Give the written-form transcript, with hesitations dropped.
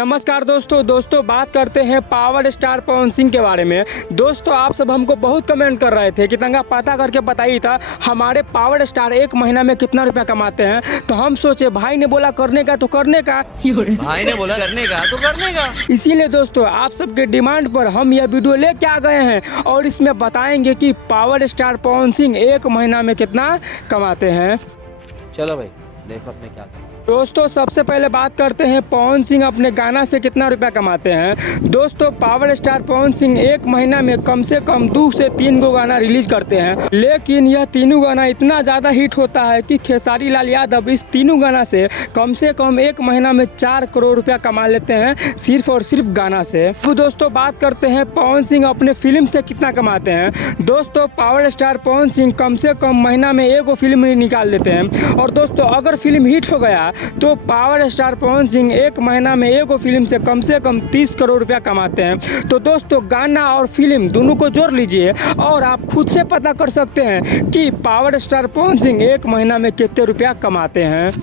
नमस्कार दोस्तों बात करते हैं पावर स्टार पवन सिंह के बारे में। दोस्तों आप सब हमको बहुत कमेंट कर रहे थे कि तंगा पता करके बताइए था हमारे पावर स्टार एक महीना में कितना रुपया कमाते हैं। तो हम सोचे भाई ने बोला करने का तो करने का, भाई ने बोला करने का तो करने का। इसीलिए दोस्तों आप सबके डिमांड पर हम यह वीडियो लेके आ गए हैं और इसमें बताएंगे कि पावर स्टार पवन सिंह एक महीना में कितना कमाते हैं। चलो भाई देखो अपने क्या करते हैं। दोस्तों सबसे पहले बात करते हैं पवन सिंह अपने गाना से कितना रुपया कमाते हैं। दोस्तों पावर स्टार पवन सिंह एक महीना में कम से कम 2 से 3 गो गाना रिलीज करते हैं, लेकिन यह तीनों गाना इतना ज्यादा हिट होता है कि खेसारी लाल यादव इस तीनों गाना से कम एक महीना में 4 करोड़ रुपया कमा लेते हैं सिर्फ और सिर्फ गाना से। तो दोस्तों बात करते हैं पवन सिंह अपने फिल्म से कितना कमाते हैं। दोस्तों पावर स्टार पवन सिंह कम से कम महीना में एक फिल्म निकाल देते हैं और दोस्तों अगर फिल्म हिट हो गया तो पावर स्टार पवन सिंह एक महीना में एक फिल्म से कम 30 करोड़ रुपया कमाते हैं। तो दोस्तों गाना और फिल्म दोनों को जोड़ लीजिए और आप खुद से पता कर सकते हैं कि पावर स्टार पवन सिंह एक महीना में कितने रुपया कमाते हैं।